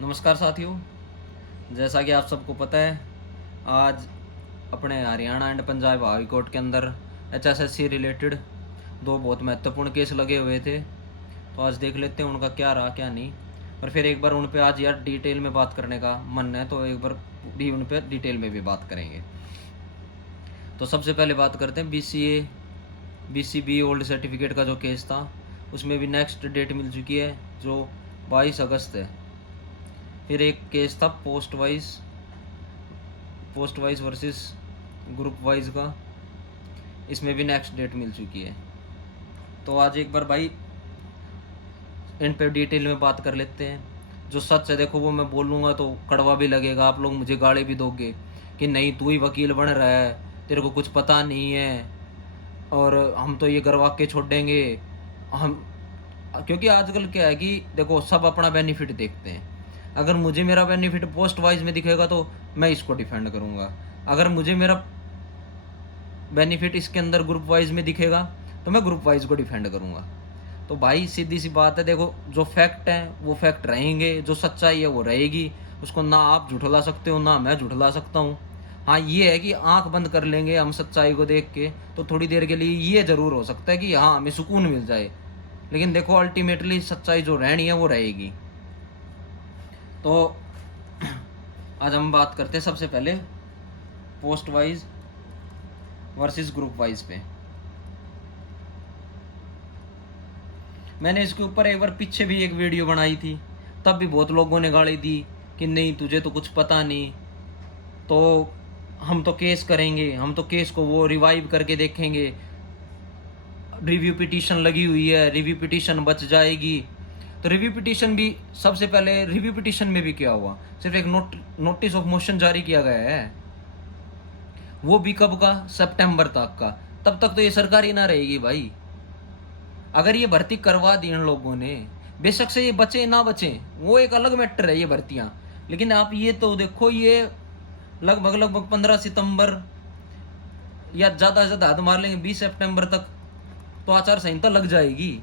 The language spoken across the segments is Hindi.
नमस्कार साथियों, जैसा कि आप सबको पता है, आज अपने Haryana and Punjab high court के अंदर एचएसएससी रिलेटेड दो बहुत महत्वपूर्ण केस लगे हुए थे। तो आज देख लेते हैं उनका क्या रहा क्या नहीं, और फिर एक बार उन पे आज यार डिटेल में बात करने का मन है, तो एक बार भी उन पे डिटेल में भी बात करेंगे। तो सबसे पहले बात करते हैं बीसीबी ओल्ड सर्टिफिकेट का जो केस था, उसमें भी नेक्स्ट डेट मिल चुकी है जो 22 अगस्त है। फिर एक केस था post wise versus group wise का, इसमें भी नेक्स्ट डेट मिल चुकी है। तो आज एक बार भाई इन पे डिटेल में बात कर लेते हैं। जो सच है देखो वो मैं बोलूँगा तो कड़वा भी लगेगा, आप लोग मुझे गाली भी दोगे कि नहीं तू ही वकील बन रहा है, तेरे को कुछ पता नहीं है और हम तो ये करवा के छोड़ देंगे हम। क्योंकि आजकल क्या है कि देखो सब अपना बेनिफिट देखते हैं। अगर मुझे मेरा बेनिफिट पोस्ट वाइज में दिखेगा तो मैं इसको डिफेंड करूंगा, अगर मुझे मेरा बेनिफिट इसके अंदर ग्रुप वाइज में दिखेगा तो मैं ग्रुप वाइज को डिफेंड करूंगा। तो भाई सीधी सी बात है, देखो जो फैक्ट है वो फैक्ट रहेंगे, जो सच्चाई है वो रहेगी, उसको ना आप झुठला सकते हो ना मैं झुठला सकता हूँ। हाँ ये है कि आंख बंद कर लेंगे हम सच्चाई को देख के तो थोड़ी देर के लिए ये जरूर हो सकता है कि हाँ हमें सुकून मिल जाए, लेकिन देखो अल्टीमेटली सच्चाई जो रहनी है वो रहेगी। तो आज हम बात करते हैं सबसे पहले post wise versus group wise पे। मैंने इसके ऊपर एक बार पीछे भी एक वीडियो बनाई थी, तब भी बहुत लोगों ने गाली दी कि नहीं तुझे तो कुछ पता नहीं, तो हम तो केस करेंगे, हम तो केस को वो रिवाइव करके देखेंगे, रिव्यू पिटीशन लगी हुई है, रिव्यू पिटीशन बच जाएगी। तो रिव्यू पिटीशन भी सबसे पहले रिव्यू पिटीशन में भी क्या हुआ, सिर्फ एक नोटिस ऑफ मोशन जारी किया गया है, वो भी कब का, सितंबर तक का। तब तक तो ये सरकार ही ना रहेगी भाई। अगर ये भर्ती करवा दी इन लोगों ने, बेशक से ये बचे ना बचे वो एक अलग मैटर है ये भर्तियां, लेकिन आप ये तो देखो ये लगभग 15 सितंबर या ज्यादा से ज्यादा हद मार लेंगे 20 सितंबर तक तो आचार संहिता लग जाएगी।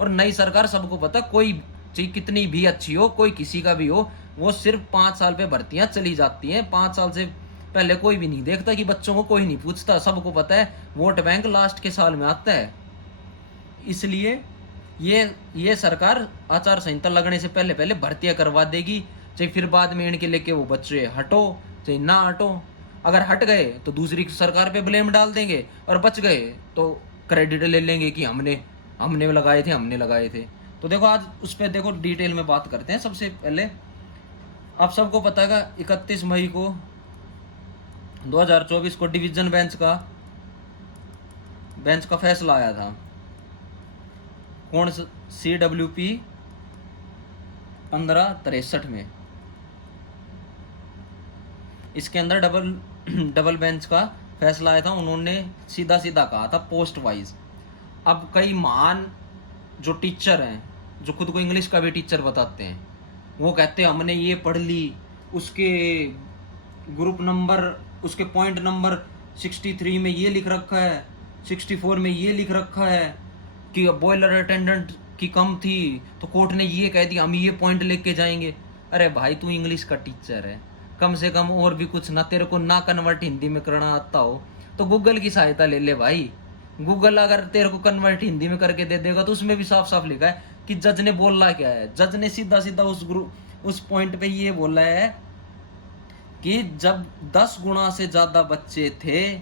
और नई सरकार सबको पता, कोई चीज कितनी भी अच्छी हो, कोई किसी का भी हो, वो सिर्फ 5 साल पे भर्तियां चली जाती हैं। 5 साल से पहले कोई भी नहीं देखता कि बच्चों को कोई नहीं पूछता, सबको पता है वोट बैंक लास्ट के साल में आता है। इसलिए ये सरकार आचार संहिता लगने से पहले पहले भर्तियां करवा देगी, चाहे फिर बाद में इनके लेके वो बच्चे हटो चाहे ना हटो। अगर हट गए तो दूसरी सरकार पे ब्लेम डाल देंगे, और बच गए तो क्रेडिट ले लेंगे कि हमने लगाए थे। तो देखो आज उस पर देखो डिटेल में बात करते हैं। सबसे पहले आप सबको पता है 31 मई को 2024 को डिवीजन बेंच का फैसला आया था। कौन CWP 1563 में, इसके अंदर डबल बेंच का फैसला आया था। उन्होंने सीधा सीधा कहा था पोस्ट वाइज। अब कई महान जो टीचर हैं, जो खुद को इंग्लिश का भी टीचर बताते हैं, वो कहते हैं हमने ये पढ़ ली, उसके ग्रुप नंबर, उसके पॉइंट नंबर 63 में ये लिख रखा है, 64 में ये लिख रखा है कि बॉयलर अटेंडेंट की कम थी, तो कोर्ट ने ये कह दिया हम ये पॉइंट लेके जाएंगे। अरे भाई तू इंग्लिश का टीचर है, कम से कम और भी कुछ ना, तेरे को ना कन्वर्ट हिंदी में करना आता हो तो गूगल की सहायता ले ले भाई। गूगल अगर तेरे को कन्वर्ट हिंदी में करके दे देगा तो उसमें भी साफ साफ लिखा है कि जज ने बोला क्या है। जज ने सीधा सीधा उस पॉइंट पे ये बोला है कि जब 10 गुना से ज्यादा बच्चे थे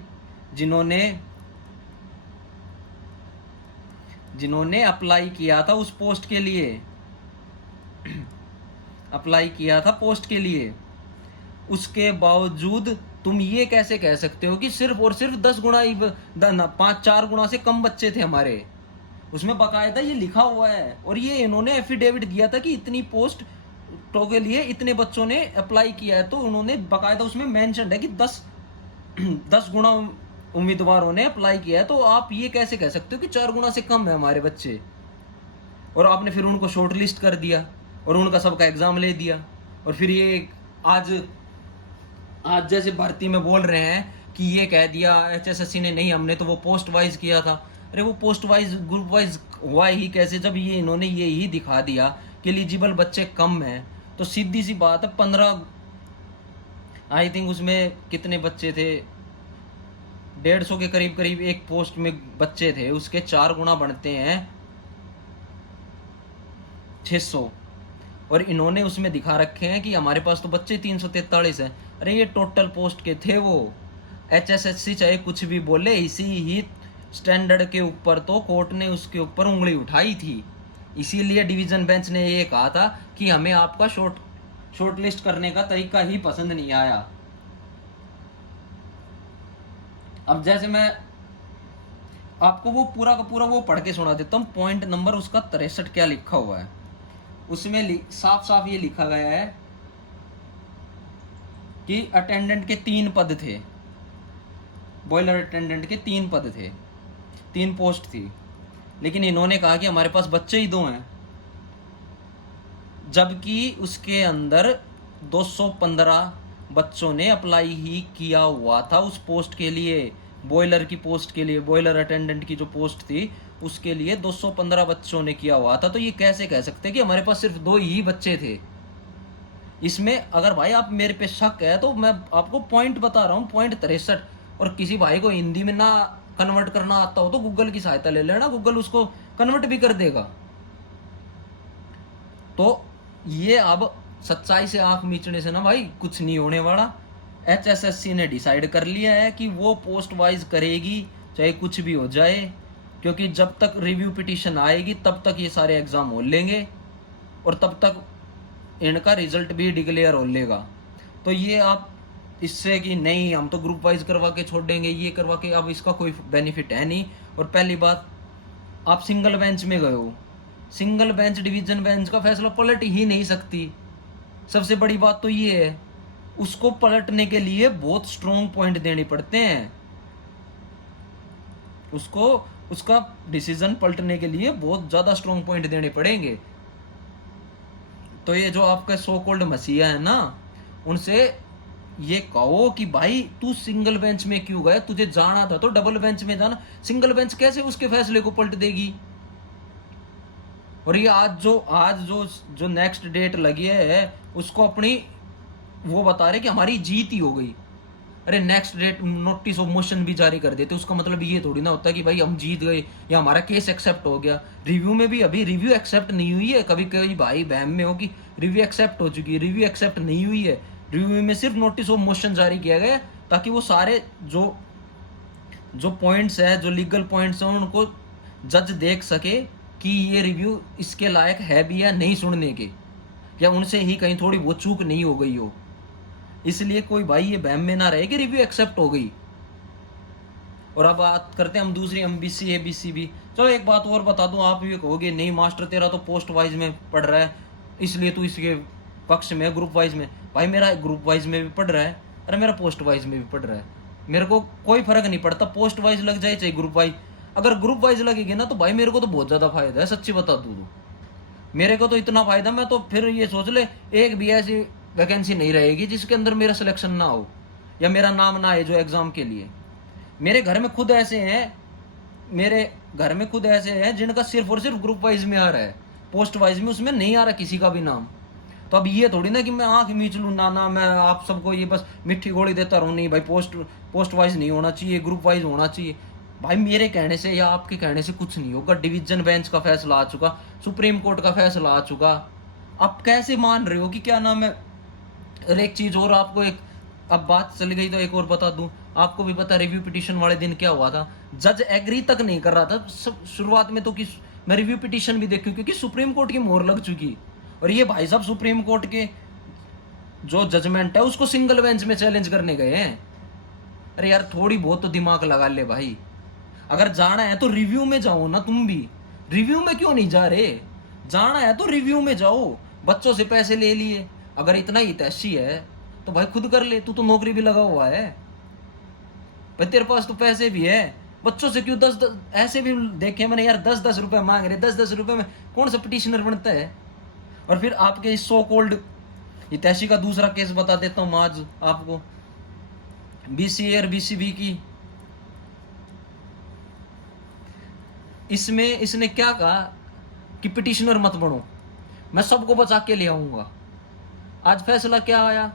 जिन्होंने अप्लाई किया था उस पोस्ट के लिए, अप्लाई किया था पोस्ट के लिए, उसके बावजूद तुम ये कैसे कह सकते हो कि सिर्फ और सिर्फ 10 गुना ही 4 गुना से कम बच्चे थे हमारे। उसमें बकायदा ये लिखा हुआ है, और ये इन्होंने एफिडेविट दिया था कि इतनी पोस्ट के लिए इतने बच्चों ने अप्लाई किया है। तो उन्होंने बकायदा उसमें मेंशन है कि 10 गुना उम्मीदवारों ने अप्लाई किया है, तो आप ये कैसे कह सकते हो कि 4 गुना से कम है हमारे बच्चे। और आपने फिर उनको शॉर्ट लिस्ट कर दिया और उनका सबका एग्जाम ले दिया। और फिर ये आज जैसे भर्ती में बोल रहे हैं कि ये कह दिया HSSC ने, नहीं हमने तो वो पोस्ट वाइज किया था। अरे वो पोस्ट वाइज ग्रुप वाइज हुआ ही कैसे, जब ये इन्होंने ये ही दिखा दिया कि एलिजिबल बच्चे कम हैं तो सीधी सी बात है, 15 आई थिंक उसमें कितने बच्चे थे, 150 के करीब करीब एक पोस्ट में बच्चे थे, उसके 4 गुना बनते हैं 600। और इन्होंने उसमें दिखा रखे हैं कि हमारे पास तो बच्चे 343 हैं। अरे ये टोटल पोस्ट के थे वो। HSSC चाहे कुछ भी बोले, इसी ही स्टैंडर्ड के ऊपर तो कोर्ट ने उसके ऊपर उंगली उठाई थी। इसीलिए डिवीजन बेंच ने ये कहा था कि हमें आपका शॉर्ट लिस्ट करने का तरीका ही पसंद नहीं आया। अब जैसे मैं आपको वो पूरा का पूरा वो पढ़ के सुना देता हूँ, पॉइंट नंबर उसका 63 क्या लिखा हुआ है। उसमें साफ साफ ये लिखा गया है कि अटेंडेंट के 3 पद थे, बॉयलर अटेंडेंट के 3 पद थे, 3 पोस्ट थी, लेकिन इन्होंने कहा कि हमारे पास बच्चे ही 2 हैं, जबकि उसके अंदर 215 बच्चों ने अप्लाई ही किया हुआ था उस पोस्ट के लिए, बॉयलर की पोस्ट के लिए, बॉयलर अटेंडेंट की जो पोस्ट थी उसके लिए 215 बच्चों ने किया हुआ था। तो ये कैसे कह सकते कि हमारे पास सिर्फ 2 ही बच्चे थे। इसमें अगर भाई आप मेरे पे शक है तो मैं आपको पॉइंट बता रहा हूँ, पॉइंट 63। और किसी भाई को हिंदी में ना कन्वर्ट करना आता हो तो गूगल की सहायता ले लेना, गूगल उसको कन्वर्ट भी कर देगा। तो ये अब सच्चाई से आंख मीचने से ना भाई कुछ नहीं होने वाला। HSSC ने डिसाइड कर लिया है कि वो पोस्ट वाइज करेगी चाहे कुछ भी हो जाए, क्योंकि जब तक रिव्यू पिटीशन आएगी तब तक ये सारे एग्जाम हो लेंगे और तब तक इनका रिजल्ट भी डिक्लेयर हो लेगा। तो ये आप इससे कि नहीं हम तो ग्रुप वाइज करवा के छोड़ देंगे, ये करवा के, अब इसका कोई बेनिफिट है नहीं। और पहली बात, आप सिंगल बेंच में गए हो, सिंगल बेंच डिवीजन बेंच का फैसला पलट ही नहीं सकती। सबसे बड़ी बात तो ये है, उसको पलटने के लिए बहुत स्ट्रॉन्ग पॉइंट देने पड़ते हैं, उसको उसका डिसीजन पलटने के लिए बहुत ज्यादा स्ट्रॉन्ग पॉइंट देने पड़ेंगे। तो ये जो आपका सो कॉल्ड मसीहा है ना, उनसे ये कहो कि भाई तू सिंगल बेंच में क्यों गया, तुझे जाना था तो डबल बेंच में जाना। सिंगल बेंच कैसे उसके फैसले को पलट देगी। और ये आज जो नेक्स्ट डेट लगी है उसको अपनी वो बता रहे कि हमारी जीत ही हो गई। अरे next date notice of motion भी जारी कर देते, उसका मतलब ये थोड़ी ना होता कि भाई हम जीत गए या हमारा केस एक्सेप्ट हो गया। रिव्यू में भी अभी रिव्यू एक्सेप्ट नहीं हुई है। कभी कभी भाई बहम में हो कि रिव्यू एक्सेप्ट हो चुकी है, रिव्यू एक्सेप्ट नहीं हुई है। रिव्यू में सिर्फ नोटिस ऑफ मोशन जारी किया गया ताकि वो सारे जो पॉइंट्स है, जो लीगल पॉइंट्स हैं, उनको जज देख सके कि ये रिव्यू इसके लायक है भी या नहीं सुनने के, या उनसे ही कहीं थोड़ी बहुत चूक नहीं हो गई हो। इसलिए कोई भाई ये बहम में ना रहे कि रिव्यू एक्सेप्ट हो गई। और अब बात करते हैं हम दूसरी MBC ABC भी। चलो एक बात और बता दूं, आप ये कहोगे नहीं मास्टर तेरा तो पोस्ट वाइज में पढ़ रहा है इसलिए तू इसके पक्ष में, ग्रुप वाइज में। भाई मेरा ग्रुप वाइज में भी पढ़ रहा है, अरे मेरा पोस्ट वाइज में भी पढ़ रहा है, मेरे को कोई फर्क नहीं पड़ता पोस्ट वाइज लग जाए चाहे ग्रुप वाइज। अगर ग्रुप वाइज लगेगी ना तो भाई मेरे को तो बहुत ज्यादा फायदा है, सच्ची बता दूं तो मेरे को तो इतना फायदा, मैं तो फिर ये सोच ले एक भी ऐसी वैकेंसी नहीं रहेगी जिसके अंदर मेरा सिलेक्शन ना हो या मेरा नाम ना आए जो एग्जाम के लिए। मेरे घर में खुद ऐसे हैं जिनका सिर्फ और सिर्फ ग्रुप वाइज में आ रहा है, पोस्ट वाइज में उसमें नहीं आ रहा किसी का भी नाम। तो अब ये थोड़ी ना कि मैं आंख मीच लूँ ना मैं आप सबको ये बस मिट्टी गोली देता रहूँ, नहीं भाई पोस्ट वाइज नहीं होना चाहिए, ग्रुप वाइज होना चाहिए। भाई मेरे कहने से या आपके कहने से कुछ नहीं होगा। डिवीजन बेंच का फैसला आ चुका, सुप्रीम कोर्ट का फैसला आ चुका, आप कैसे मान रहे हो कि क्या नाम है। और एक चीज और आपको अब बात चली गई तो एक और बता दूं, आपको भी पता रिव्यू पिटीशन वाले दिन क्या हुआ था, जज एग्री तक नहीं कर रहा था शुरुआत में तो कि मैं रिव्यू पिटीशन भी देखूं, क्योंकि सुप्रीम कोर्ट की मोहर लग चुकी। और ये भाई साहब सुप्रीम कोर्ट के जो जजमेंट है उसको सिंगल बेंच में चैलेंज करने गए हैं। अरे यार थोड़ी बहुत तो दिमाग लगा ले भाई, अगर जाना है तो रिव्यू में जाओ ना, तुम भी रिव्यू में क्यों नहीं जा रहे, जाना है तो रिव्यू में जाओ। बच्चों से पैसे ले लिए, अगर इतना ही तैशी है तो भाई खुद कर ले, तू तो नौकरी भी लगा हुआ है भाई, तेरे पास तो पैसे भी है, बच्चों से क्यों 10 ऐसे भी देखे मैंने यार 10-10 रुपए मांग रहे, 10-10 रुपए में कौन सा पिटिशनर बनता है। और फिर आपके इस सो कोल्ड हितैषी का दूसरा केस बता देता हूं आज आपको, BCA और BCB की। इसमें इसने क्या कहा कि पिटिशनर मत बनो, मैं सबको बचा के ले आऊंगा। आज फैसला क्या आया?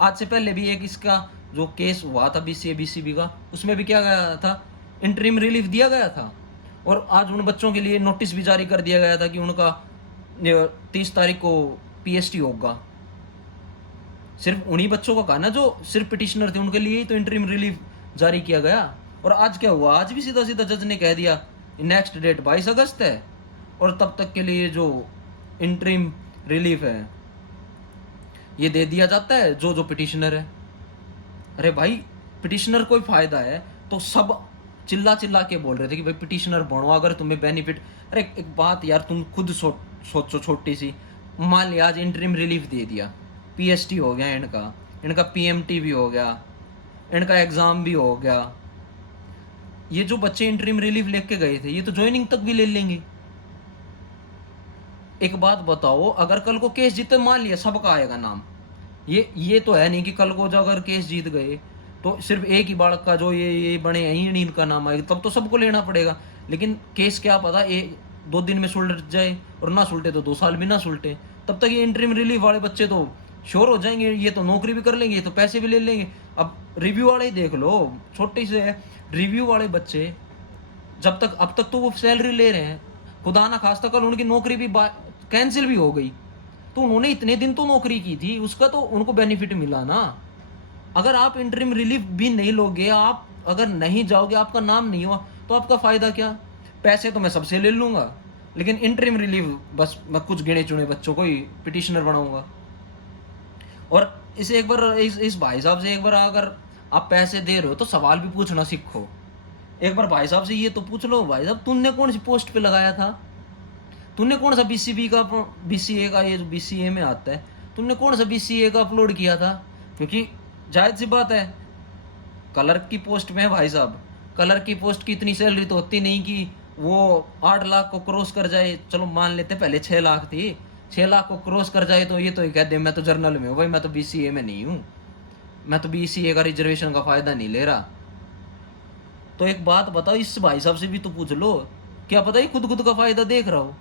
आज से पहले भी एक इसका जो केस हुआ था बीसीए बीसीबी का, उसमें भी क्या गया था, इंटरिम रिलीफ दिया गया था। और आज उन बच्चों के लिए नोटिस भी जारी कर दिया गया था कि उनका 30 तारीख को पीएसटी होगा। सिर्फ उन्हीं बच्चों को कहा ना जो सिर्फ पिटिशनर थे, उनके लिए ही तो इंटरिम रिलीफ जारी किया गया। और आज क्या हुआ? आज भी सीधा सीधा जज ने कह दिया नेक्स्ट डेट 22 अगस्त है, और तब तक के लिए जो इंटरिम रिलीफ है ये दे दिया जाता है जो पिटिशनर है। अरे भाई, पिटिशनर कोई फायदा है तो सब चिल्ला चिल्ला के बोल रहे थे कि भाई पिटिशनर बनो अगर तुम्हें बेनिफिट। अरे एक बात यार, तुम खुद सोचो छोटी सी, मान लिया आज इंटरिम रिलीफ दे दिया, पीएसटी हो गया इनका पीएमटी भी हो गया, इनका एग्जाम भी हो गया, ये जो बच्चे इंटरिम रिलीफ लेके गए थे ये तो ज्वाइनिंग तक भी ले लेंगे। एक बात बताओ, अगर कल को केस जीते, मान लिया सबका आएगा नाम, ये तो है नहीं कि कल को जो अगर केस जीत गए तो सिर्फ एक ही बालक का जो ये बने यही इनका नाम आएगा, तब तो सबको लेना पड़ेगा। लेकिन केस क्या पता 1-2 दिन में सुलट जाए, और ना सुलटे तो 2 साल भी ना सुलटे, तब तक ये इंटरिम रिलीफ वाले बच्चे तो श्योर हो जाएंगे, ये तो नौकरी भी कर लेंगे, ये तो पैसे भी ले लेंगे। अब रिव्यू वाले ही देख लो, छोटे से रिव्यू वाले बच्चे जब तक अब तक तो वो सैलरी ले रहे हैं, खुदा ना खास्ता कल उनकी नौकरी भी कैंसिल भी हो गई तो उन्होंने इतने दिन तो नौकरी की थी, उसका तो उनको बेनिफिट मिला ना। अगर आप इंटरिम रिलीफ भी नहीं लोगे, आप अगर नहीं जाओगे, आपका नाम नहीं हुआ, तो आपका फायदा क्या? पैसे तो मैं सबसे ले लूंगा, लेकिन इंटरिम रिलीफ बस मैं कुछ गिने चुने बच्चों को ही पिटिशनर बनाऊंगा। और इसे एक बार इस भाई साहब से एक बार अगर आप पैसे दे रहे हो तो सवाल भी पूछना सीखो। एक बार भाई साहब से ये तो पूछ लो, भाई साहब तुमने कौन सी पोस्ट पे लगाया था, तुमने कौन सा बीसीए का ये जो बीसीए में आता है, तुमने कौन सा बीसीए का अपलोड किया था? क्योंकि जाहिर सी बात है, क्लर्क की पोस्ट में है भाई साहब, क्लर्क की पोस्ट की इतनी सैलरी तो होती नहीं कि वो 8 लाख को क्रॉस कर जाए। चलो मान लेते पहले 6 लाख थी, 6 लाख को क्रॉस कर जाए तो ये तो कह दे मैं तो जर्नल में हूँ, भाई मैं तो बीसीए में नहीं हूँ, मैं तो बीसीए का रिजर्वेशन का फायदा नहीं ले रहा। तो एक बात बताओ, इस भाई साहब से भी तो पूछ लो, क्या पता ही खुद का फायदा देख रहा हो।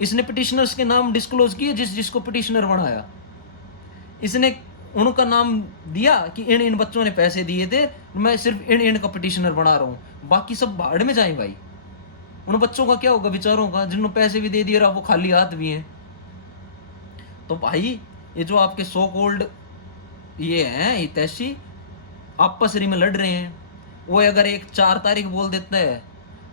इसने पिटिशनर्स के नाम डिस्क्लोज किए, जिसको पिटिशनर बनाया, इसने उनका नाम दिया कि इन बच्चों ने पैसे दिए थे, मैं सिर्फ इन का पिटिशनर बना रहा हूं, बाकी सब भाड़ में जाए भाई। उन बच्चों का क्या होगा बेचारों का, जिन्होंने पैसे भी दे दिए रहा, वो खाली हाथ भी हैं। तो भाई ये जो आपके सो कॉल्ड ये हैं हितैषी आपस में लड़ रहे हैं, वो अगर एक 4 तारीख बोल देता है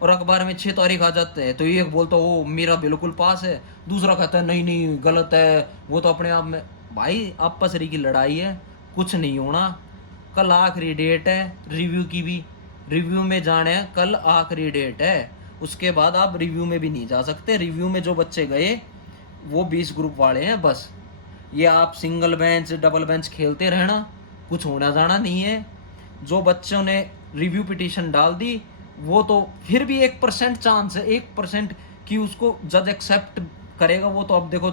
और अखबार में 6 तारीख आ जाते हैं, तो एक बोलता ओ मेरा बिल्कुल पास है, दूसरा कहता है नहीं नहीं गलत है, वो तो अपने आप में। भाई आपस की लड़ाई है, कुछ नहीं होना। कल आखिरी डेट है रिव्यू की भी, रिव्यू में जाने कल आखिरी डेट है, उसके बाद आप रिव्यू में भी नहीं जा सकते। रिव्यू में जो बच्चे गए वो 20 ग्रुप वाले हैं बस। ये आप सिंगल बेंच डबल बेंच खेलते रहना, कुछ होना जाना नहीं है। जो बच्चों ने रिव्यू पिटीशन डाल दी वो तो फिर भी 1% चांस है, 1% कि उसको जज एक्सेप्ट करेगा, वो तो अब देखो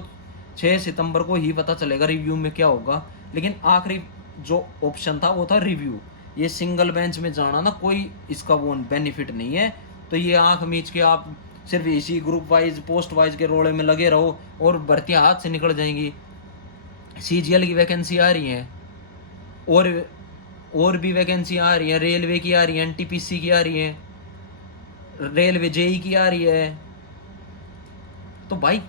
6 सितंबर को ही पता चलेगा रिव्यू में क्या होगा। लेकिन आखिरी जो ऑप्शन था वो था रिव्यू। ये सिंगल बेंच में जाना ना कोई इसका वो बेनिफिट नहीं है। तो ये आंख मीच के आप सिर्फ इसी ग्रुप वाइज पोस्ट वाइज के रोड़े में लगे रहो और भर्तियां हाथ से निकल जाएंगी। सीजीएल की वैकेंसी आ रही है और भी वैकेंसी आ रही है, रेलवे की आ रही है, एनटीपीसी की आ रही है, रेलवे जेई की आ रही है। तो भाई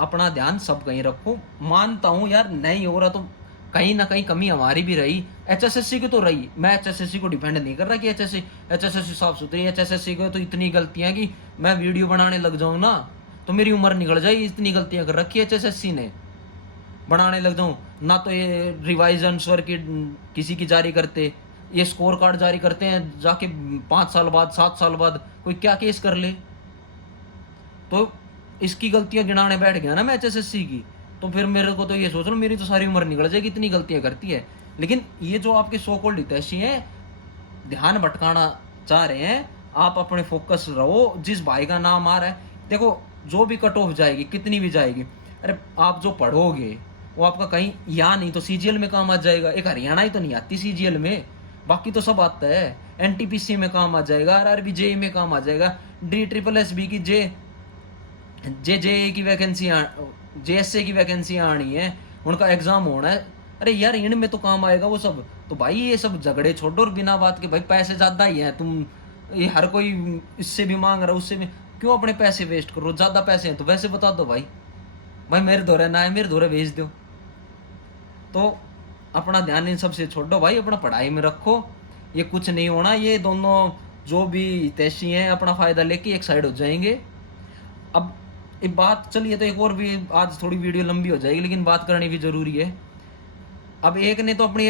अपना ध्यान सब कहीं रखो। मानता हूं यार नहीं हो रहा तो कहीं ना कहीं कमी हमारी भी रही, एचएसएससी की तो रही। मैं एचएसएससी को डिपेंड नहीं कर रहा कि एचएसएससी साफ सुथरी, एचएसएससी को तो इतनी गलतियां कि मैं वीडियो बनाने लग जाऊं ना तो मेरी उम्र निकल जाए, इतनी गलतियां कर रखी है एचएसएससी ने। बनाने लग जाऊं ना तो ये रिवाइजन स्वर की किसी की जारी करते, ये स्कोर कार्ड जारी करते हैं जाके 5 साल बाद 7 साल बाद कोई क्या केस कर ले। तो इसकी गलतियां गिनाने बैठ गया ना मैं एचएसएससी की, तो फिर मेरे को तो ये सोच लो मेरी तो सारी उम्र निकल जाएगी, इतनी गलतियां करती है। लेकिन ये जो आपके सो कॉल्ड हितैषी हैं ध्यान भटकाना चाह रहे हैं, आप अपने फोकस रहो। जिस भाई का नाम आ रहा है, देखो जो भी कट ऑफ जाएगी कितनी भी जाएगी, अरे आप जो पढ़ोगे वो आपका कहीं यहाँ नहीं तो सीजीएल में काम आ जाएगा। एक हरियाणा ही तो नहीं आती सीजीएल में, बाकी तो सब आता है। एनटीपीसी में काम आ जाएगा, आरआरबी जेई में काम आ जाएगा, DSSB की जे की वैकेंसी जेएसए की वैकेंसी आनी है, उनका एग्जाम होना है, अरे यार इनमें तो काम आएगा वो सब। तो भाई ये सब झगड़े छोड़ो और बिना बात के, भाई पैसे ज्यादा ही हैं, तुम ये हर कोई इससे भी मांग रहा है उससे भी, क्यों अपने पैसे वेस्ट करो? ज्यादा पैसे हैं तो वैसे बता दो भाई, भाई मेरे धोरे ना है मेरे धोरे भेज दो। तो अपना ध्यान इन सबसे छोड़ो भाई, अपना पढ़ाई में रखो। ये कुछ नहीं होना, ये दोनों जो भी हितैषी हैं अपना फायदा लेके एक साइड हो जाएंगे। अब एक बात चलिए, तो एक और भी, आज थोड़ी वीडियो लंबी हो जाएगी लेकिन बात करनी भी जरूरी है। अब एक ने तो अपनी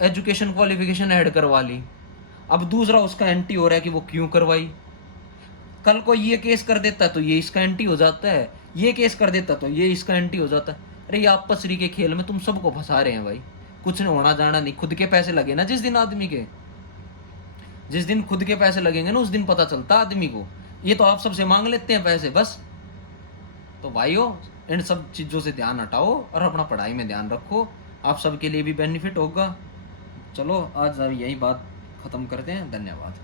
एजुकेशन क्वालिफिकेशन ऐड करवा ली, अब दूसरा उसका एंटी हो रहा है कि वो क्यों करवाई। कल को ये केस कर देता है तो ये इसका एंटी हो जाता है, ये केस कर देता तो ये इसका एंटी हो जाता है। अरे ये आपसरी के खेल में तुम सबको फंसा रहे हैं भाई, कुछ नहीं होना जाना नहीं। खुद के पैसे लगे ना जिस दिन आदमी के, जिस दिन खुद के पैसे लगेंगे ना उस दिन पता चलता आदमी को। ये तो आप सबसे मांग लेते हैं पैसे बस। तो भाइयों इन सब चीजों से ध्यान हटाओ और अपना पढ़ाई में ध्यान रखो, आप सबके लिए भी बेनिफिट होगा। चलो आज यही बात खत्म करते हैं, धन्यवाद।